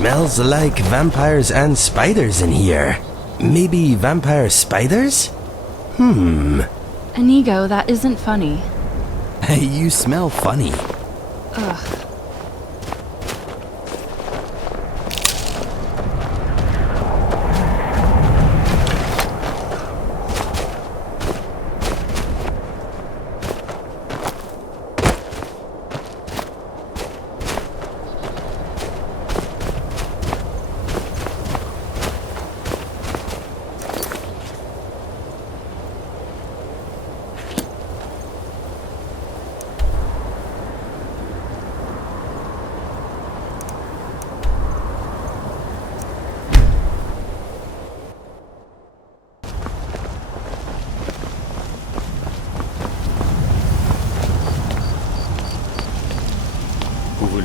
Smells like vampires and spiders in here. Maybe vampire spiders? Inigo, that isn't funny. You smell funny. Ugh.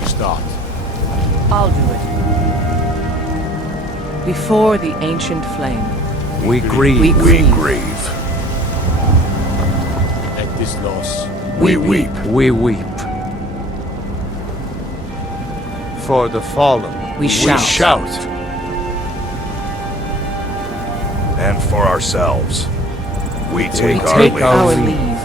Start. I'll do it. Before the ancient flame. We grieve. We grieve. At this loss. We weep. We weep. For the fallen. We shout. And for ourselves, we take Take our our leave. leave.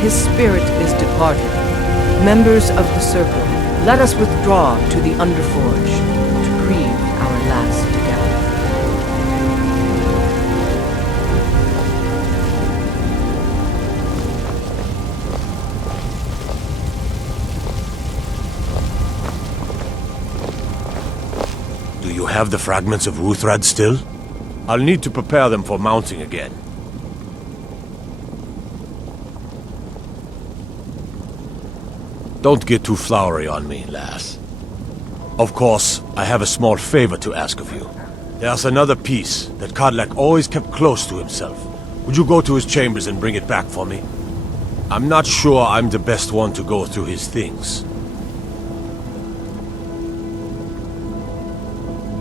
His spirit is departed. Members of the Circle, let us withdraw to the Underforge to grieve our last together. Do you have the fragments of Ruthrad still? I'll need to prepare them for mounting again. Don't get too flowery on me, lass. Of course, I have a small favor to ask of you. There's another piece that Kodlak always kept close to himself. Would you go to his chambers and bring it back for me? I'm not sure I'm the best one to go through his things.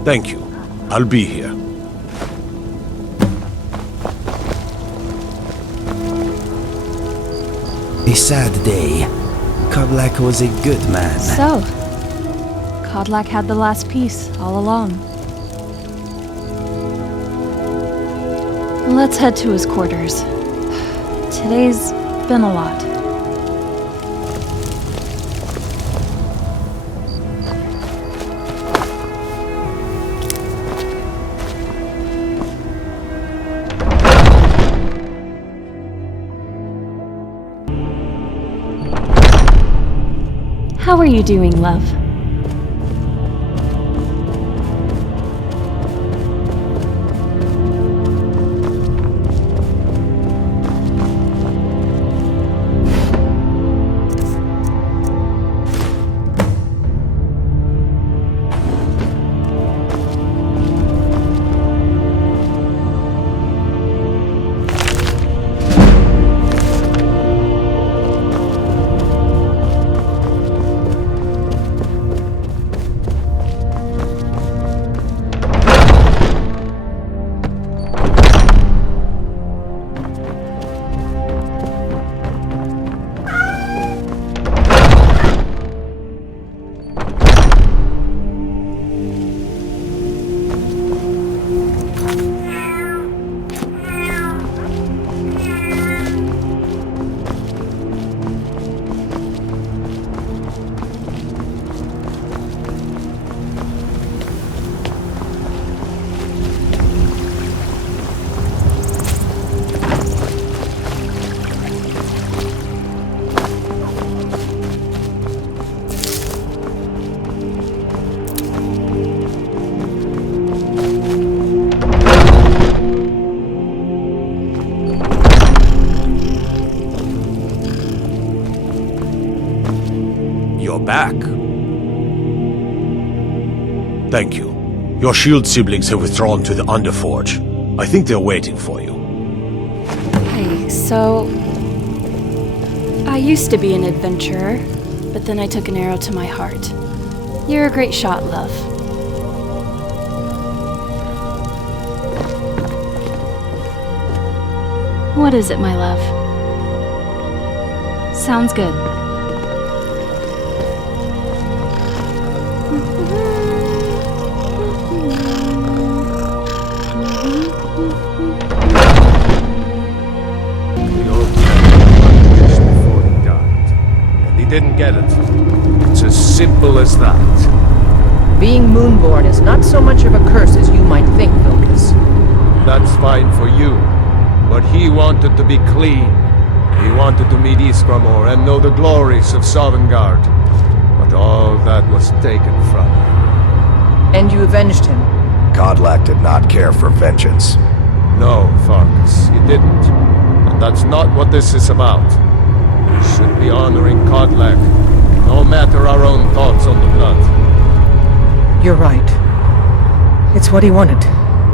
Thank you. I'll be here. A sad day. Kodlak was a good man. So, Kodlak had the last piece all along. Let's head to his quarters. Today's been a lot. How are you doing, love? Back. Thank you. Your shield siblings have withdrawn to the Underforge. I think they're waiting for you. Hey, so... I used to be an adventurer, but then I took an arrow to my heart. You're a great shot, love. What is it, my love? Sounds good. Didn't get it. It's as simple as that. Being Moonborn is not so much of a curse as you might think, Vilcus. That's fine for you. But he wanted to be clean. He wanted to meet Iskramor and know the glories of Sovngarde. But all that was taken from him. And you avenged him. Kodlak did not care for vengeance. No, Farkas, he didn't. And that's not what this is about. We should be honoring Kodlak, no matter our own thoughts on the blood. You're right. It's what he wanted,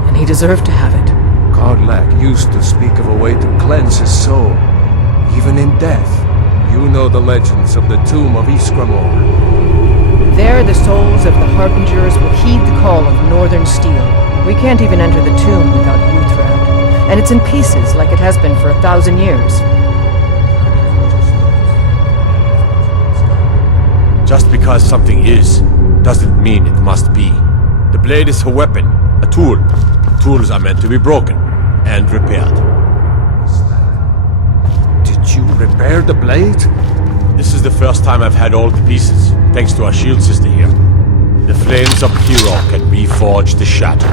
and he deserved to have it. Kodlak used to speak of a way to cleanse his soul, even in death. You know the legends of the tomb of Iskramor. There, the souls of the Harbingers will heed the call of Northern Steel. We can't even enter the tomb without Wuthrad, and it's in pieces like it has been for 1,000 years. Just because something is, doesn't mean it must be. The blade is a weapon, a tool. Tools are meant to be broken and repaired. Did you repair the blade? This is the first time I've had all the pieces, thanks to our shield sister here. The flames of Hero can reforge the shadow.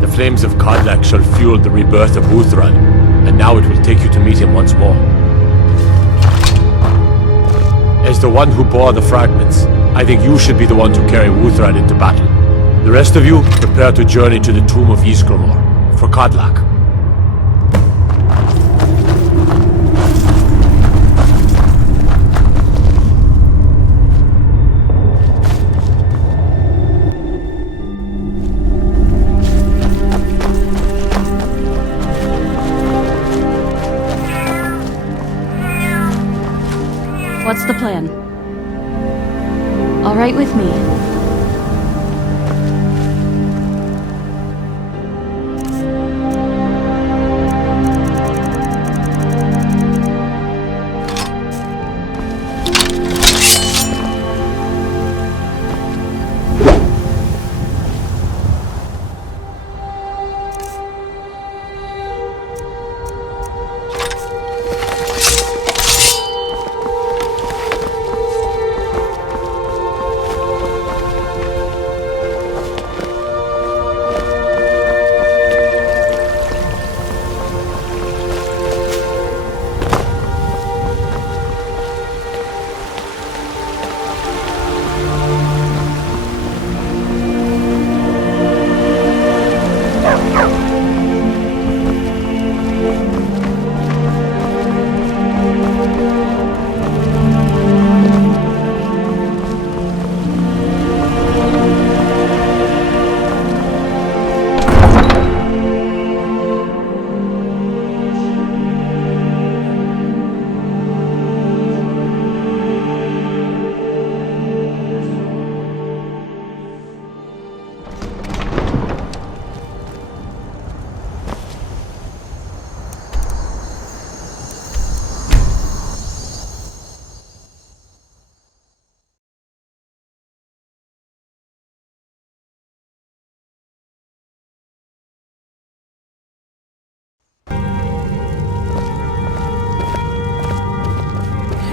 The flames of Kodlak shall fuel the rebirth of Wuthrad, and now it will take you to meet him once more. As the one who bore the fragments, I think you should be the one to carry Wuthrad into battle. The rest of you, prepare to journey to the tomb of Iskramor, for Kodlak. What's the plan? All right with me.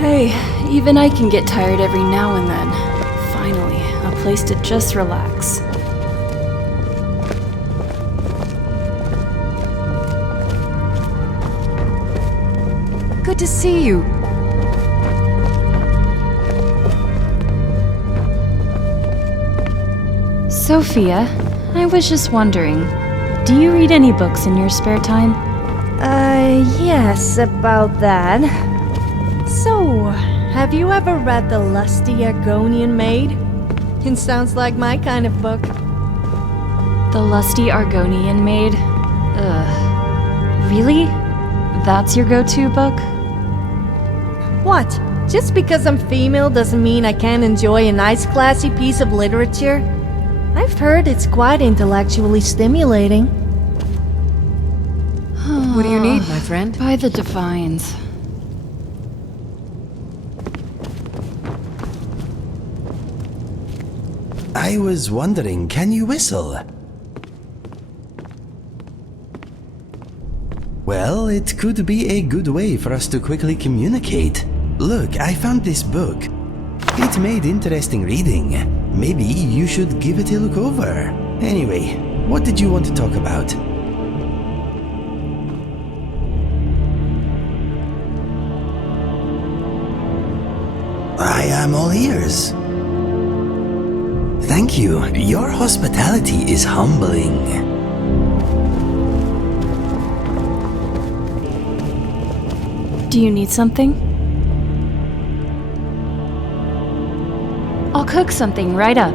Hey, even I can get tired every now and then. Finally, a place to just relax. Good to see you. Sophia, I was just wondering, do you read any books in your spare time? Yes, about that. So, have you ever read The Lusty Argonian Maid? It sounds like my kind of book. The Lusty Argonian Maid? Really? That's your go-to book? What? Just because I'm female doesn't mean I can't enjoy a nice classy piece of literature? I've heard it's quite intellectually stimulating. What do you need, my friend? By the Divines. I was wondering, can you whistle? Well, it could be a good way for us to quickly communicate. Look, I found this book. It made interesting reading. Maybe you should give it a look over. Anyway, what did you want to talk about? I am all ears. Thank you. Your hospitality is humbling. Do you need something? I'll cook something right up.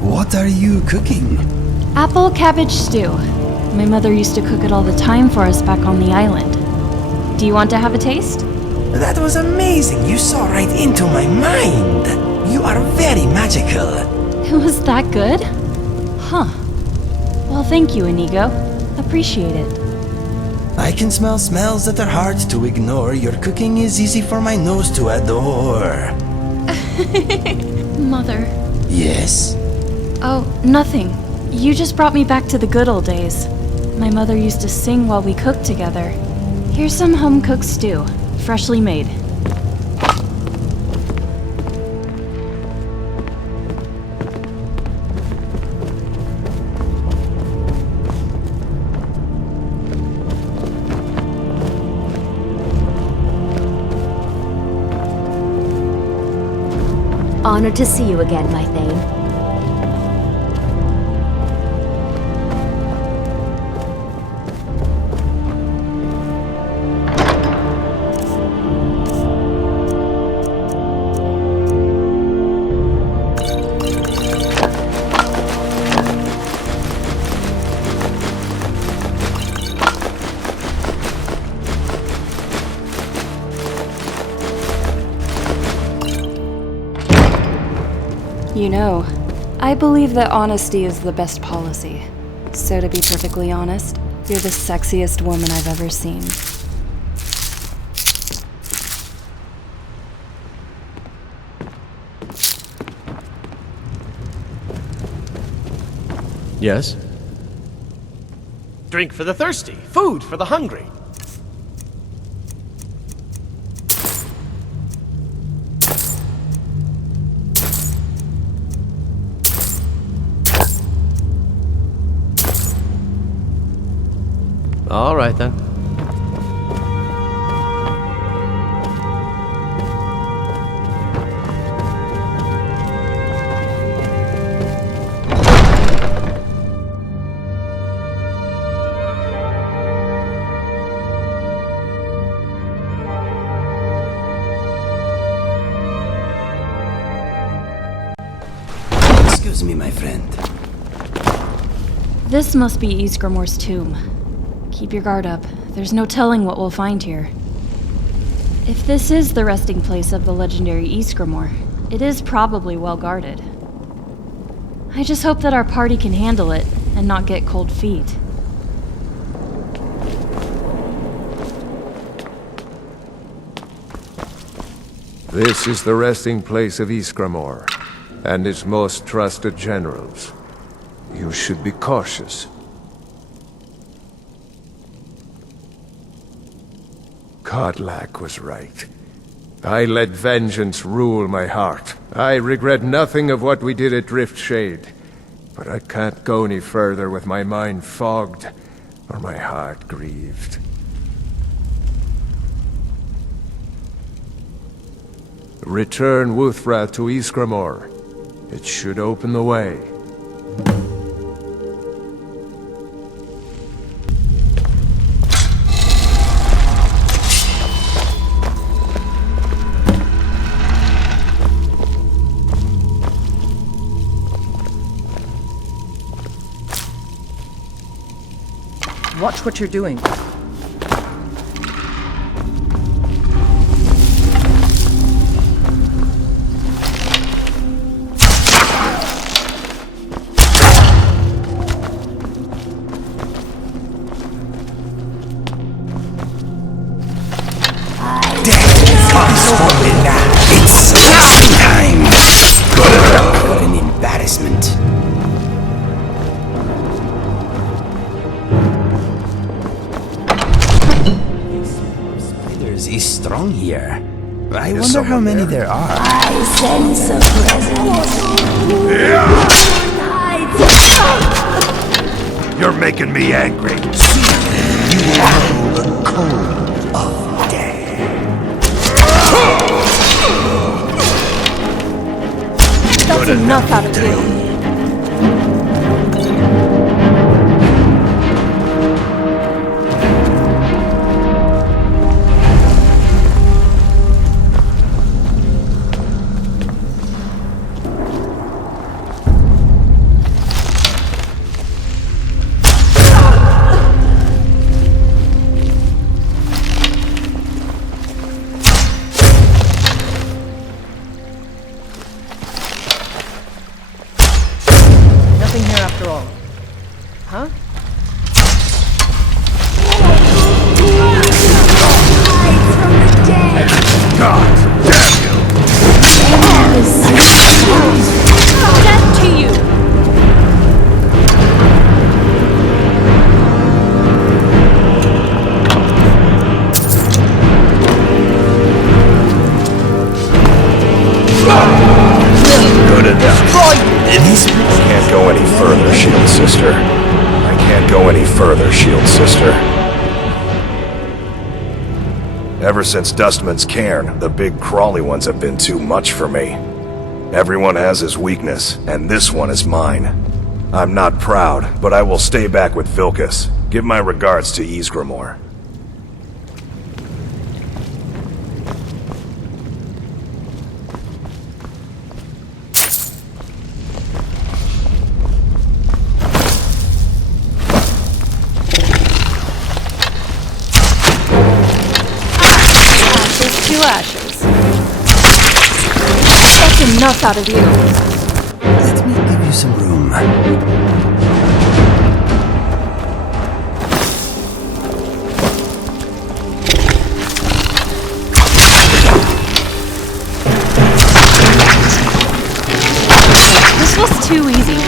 What are you cooking? Apple cabbage stew. My mother used to cook it all the time for us back on the island. Do you want to have a taste? That was amazing. You saw right into my mind. You are very magical. It was that good? Huh. Well, thank you, Inigo. Appreciate it. I can smell smells that are hard to ignore. Your cooking is easy for my nose to adore. Mother. Yes? Oh, nothing. You just brought me back to the good old days. My mother used to sing while we cooked together. Here's some home-cooked stew, freshly made. Honored to see you again, my Thane. You know, I believe that honesty is the best policy. So to be perfectly honest, you're the sexiest woman I've ever seen. Yes? Drink for the thirsty, food for the hungry. All right then. Excuse me, my friend. This must be Ysgramor's tomb. Keep your guard up. There's no telling what we'll find here. If this is the resting place of the legendary Ysgramor, it is probably well guarded. I just hope that our party can handle it and not get cold feet. This is the resting place of Ysgramor, and his most trusted generals. You should be cautious. Kodlak was right. I let vengeance rule my heart. I regret nothing of what we did at Driftshade, but I can't go any further with my mind fogged or my heart grieved. Return Wuthra to Ysgramor. It should open the way. Watch what you're doing. It's tasting time! What an embarrassment. Spiders is strong here. I wonder how many there are. I sense a presence. You're making me angry. You will know the cold of death. That's enough out of you. Nothing here after all. Huh? God damn you! Death to you! Good enough. This Can't go any further, Shield Sister. I can't go any further, Shield Sister. Ever since Dustman's cairn, the big crawly ones have been too much for me. Everyone has his weakness, and this one is mine. I'm not proud, but I will stay back with Vilcus. Give my regards to Ysgramor. Ashes to ashes. That's enough out of you. Let me give you some room. This was too easy.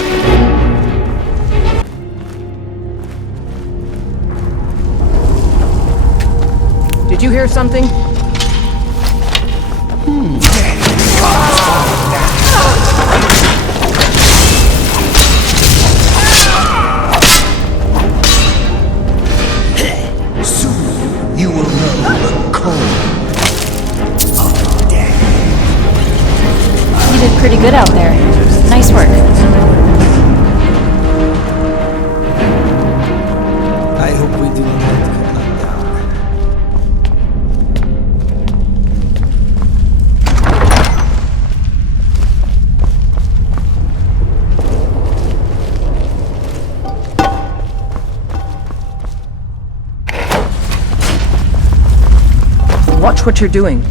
Did you hear something? Soon you will know the cold of death. You did pretty good out there. Nice work. I hope we do not let Cutlass down. Watch what you're doing.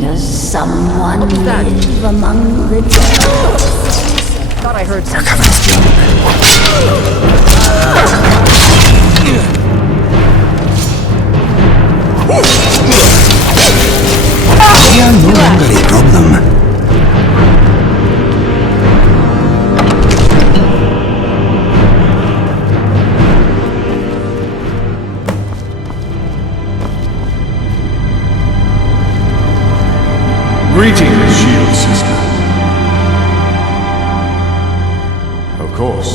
Does someone that? live among the dead? Thought I heard something. We are no longer a problem. Greetings, Shield Sister. Of course,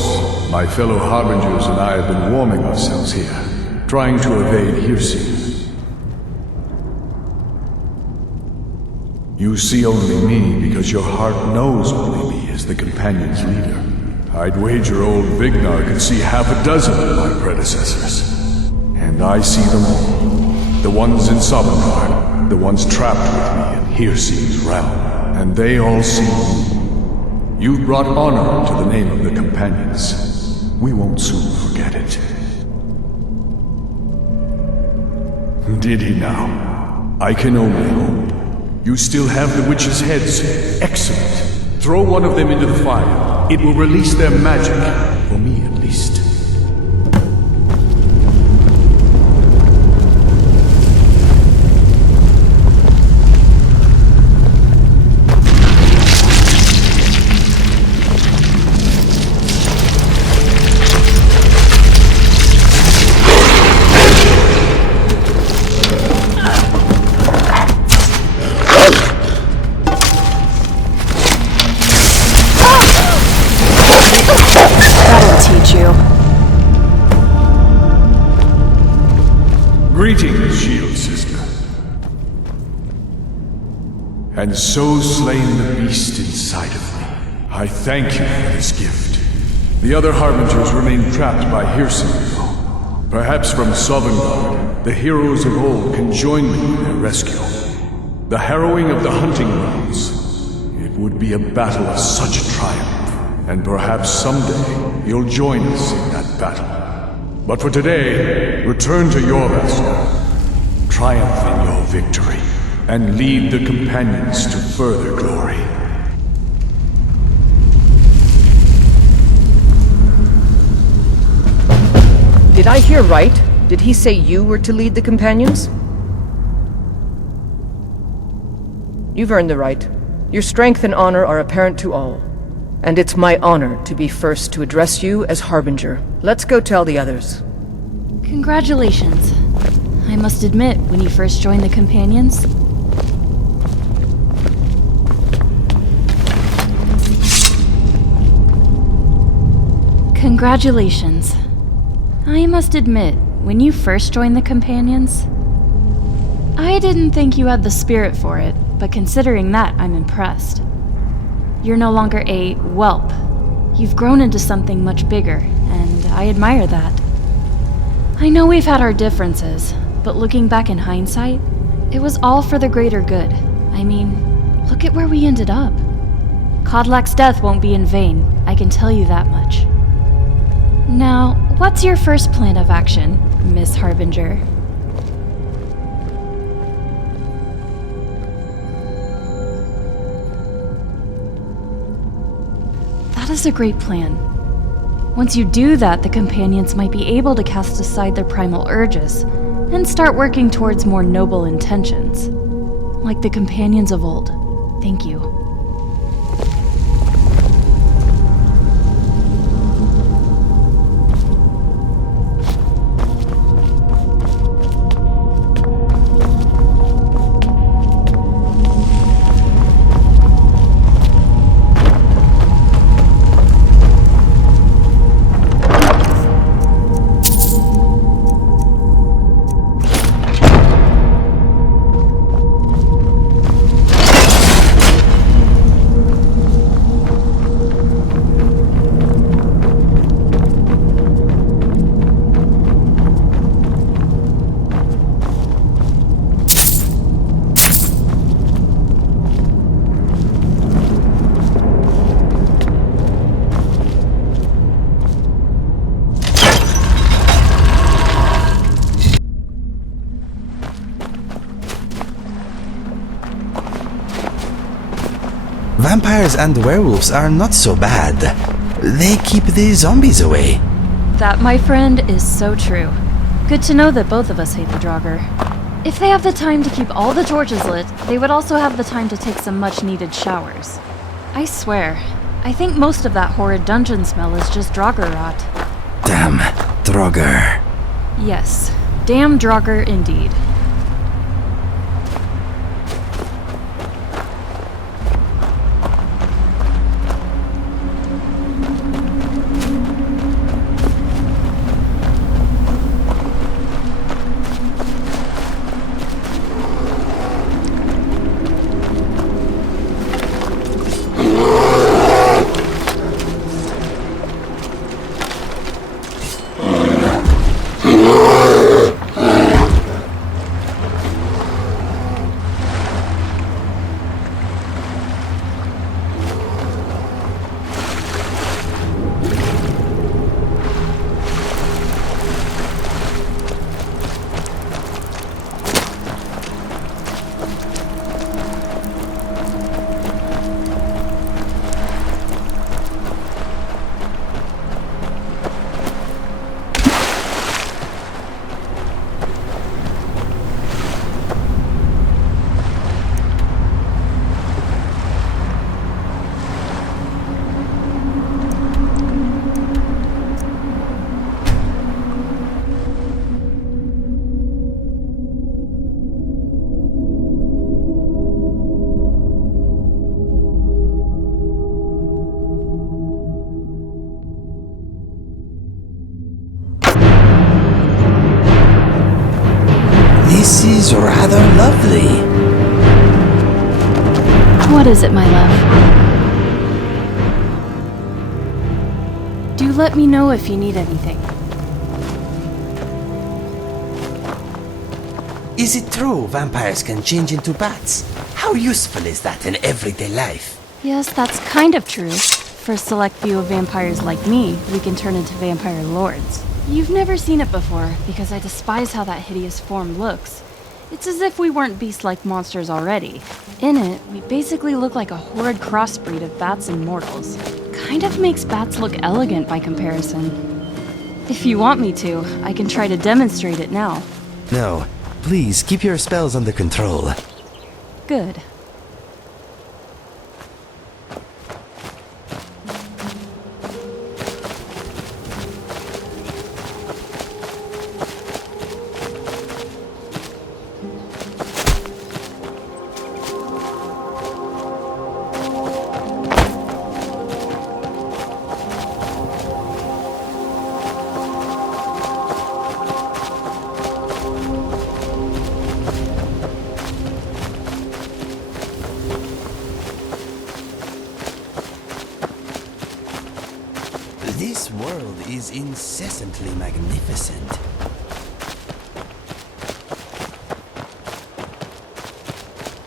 my fellow Harbingers and I have been warming ourselves here, trying to evade Hircine. You see only me because your heart knows only me as the Companion's leader. I'd wager old Vignar could see half a dozen of my predecessors. And I see them all. The ones in Sovngarde, the ones trapped with me in Hircine's realm. And they all see me. You've brought honor to the name of the companions. We won't soon forget it. Did he now? I can only hope. You still have the witches' heads. Excellent. Throw one of them into the fire. It will release their magic. For me, at least. Greetings, Shield Sister. And so slain the beast inside of me. I thank you for this gift. The other Harbingers remain trapped by Hircine. Perhaps from Sovngarde, the heroes of old can join me in their rescue. The harrowing of the hunting grounds. It would be a battle of such triumph. And perhaps someday you'll join us in that battle. But for today, return to your master, triumph in your victory, and lead the companions to further glory. Did I hear right? Did he say you were to lead the companions? You've earned the right. Your strength and honor are apparent to all. And it's my honor to be first to address you as Harbinger. Let's go tell the others. Congratulations. I must admit, when you first joined the Companions... Congratulations. I must admit, when you first joined the Companions... I didn't think you had the spirit for it, but considering that, I'm impressed. You're no longer a whelp. You've grown into something much bigger, and I admire that. I know we've had our differences, but looking back in hindsight, it was all for the greater good. I mean, look at where we ended up. Kodlak's death won't be in vain, I can tell you that much. Now, what's your first plan of action, Miss Harbinger? That is a great plan. Once you do that, the companions might be able to cast aside their primal urges and start working towards more noble intentions. Like the companions of old. Thank you. Vampires and werewolves are not so bad. They keep the zombies away. That, my friend, is so true. Good to know that both of us hate the Draugr. If they have the time to keep all the torches lit, they would also have the time to take some much-needed showers. I swear, I think most of that horrid dungeon smell is just Draugr rot. Damn, Draugr. Yes, damn Draugr indeed. This is rather lovely. What is it, my love? Do let me know if you need anything. Is it true vampires can change into bats? How useful is that in everyday life? Yes, that's kind of true. For a select few of vampires like me, we can turn into vampire lords. You've never seen it before, because I despise how that hideous form looks. It's as if we weren't beast-like monsters already. In it, we basically look like a horrid crossbreed of bats and mortals. Kind of makes bats look elegant by comparison. If you want me to, I can try to demonstrate it now. No, please keep your spells under control. Good. This world is incessantly magnificent.